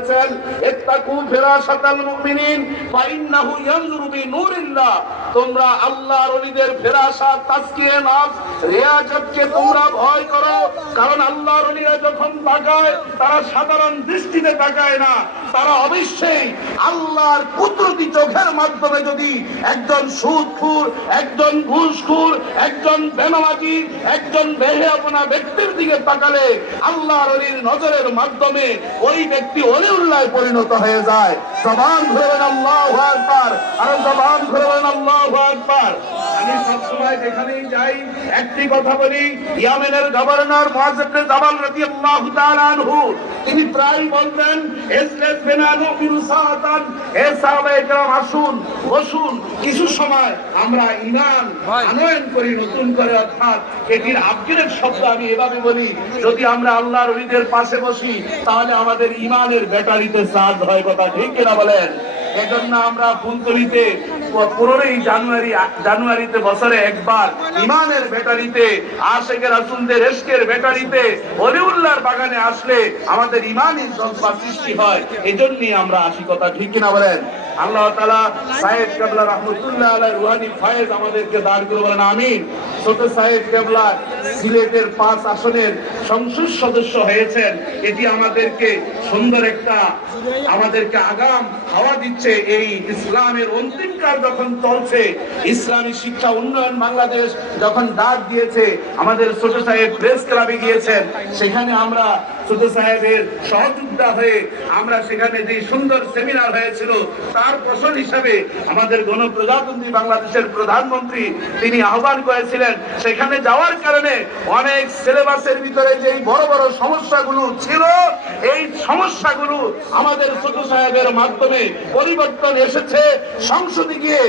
বলেছেন তোমরা আল্লাহর তোমরা ভয় করো, কারণ আল্লাহর যখন তাকায়, তারা সাধারণ দৃষ্টিতে তাকায় না। তারা অবশ্যই আল্লাহর কুদরতি চোখের মাধ্যমে যদি একজন সুদখুর, একজন ঘুষখুর, একজন বেনামাজি, একজন বেহেয়াপনা ব্যক্তির দিকে তাকালে, আল্লাহর নজরের মাধ্যমে ওই ব্যক্তি অলিউল্লাহ পরিণত হয়ে যায়। জবান ঘুরবেন আল্লাহ আর জবান ঘুরবেন আল্লাহ আমি সবসময় যেখানেই যাই একটি কথা বলি ইয়ামেনের গভর্নর মুআজ্জেব জামাল রাদিয়াল্লাহু তাআলা আনহু তিনি প্রায় বলতেন এসলেস বেনানু বিরুসাতান এ সাহাবায়ে কেরাম আসুন বসুন। কিছু সময় আমরা ঈমান আনয়ন করি নতুন করে অর্থাৎ এটির আপগ্রেড শব্দ আমি এভাবে বলি যদি আমরা আল্লাহর ওলিদের পাশে বসি তাহলে আমাদের ঈমানের ব্যাটারিতে চার্জ হয় কথা ঠিক কিনা বলেন? এজন্য আমরা ফুলতলিতে পনেরোই জানুয়ারি জানুয়ারিতে বছরে একবার ইমানের ব্যাটারিতে আশেকের আসুনদের এসকের ব্যাটারিতে অলিউল্লাহর বাগানে আসলে আমাদের ইমানই জজ্বা সৃষ্টি হয়। এজন্যই আমরা আসি কথা ঠিক কিনা বলেন? আল্লাহ তাআলা সাহেব কেবলা রহমতুল্লাহ আলাই রুহানি ফায়েজ আমাদেরকে দাঁড় করে বলেন, আমিন। ছোট সাহেব কেবলা সিলেটের পাঁচ আসনের সংসদ সদস্য হয়েছেন, এটি আমাদেরকে সুন্দর একটা, আমাদেরকে আগাম হাওয়া দিচ্ছে এই ইসলামের অন্তিম কাল যখন চলছে, ইসলামী শিক্ষা উন্নয়ন বাংলাদেশ যখন ডাক দিয়েছে, আমাদের ছোট সাহেব প্রেস ক্লাবে গিয়েছেন, সেখানে আমরা ছোট সাহেবের হয়ে আমরা সেখানে যে সুন্দর সেমিনার হয়েছিল, তার ফসল হিসাবে আমাদের গণপ্রজাতন্ত্রী বাংলাদেশের প্রধানমন্ত্রী তিনি আহ্বান করেছিলেন, সেখানে যাওয়ার কারণে অনেক সিলেবাসের ভিতরে যে বড় বড় সমস্যাগুলো ছিল, এই সমস্যাগুলো আমাদের ছোট সাহেবের মাধ্যমে পরিবর্তন এসেছে। সংসদে গিয়ে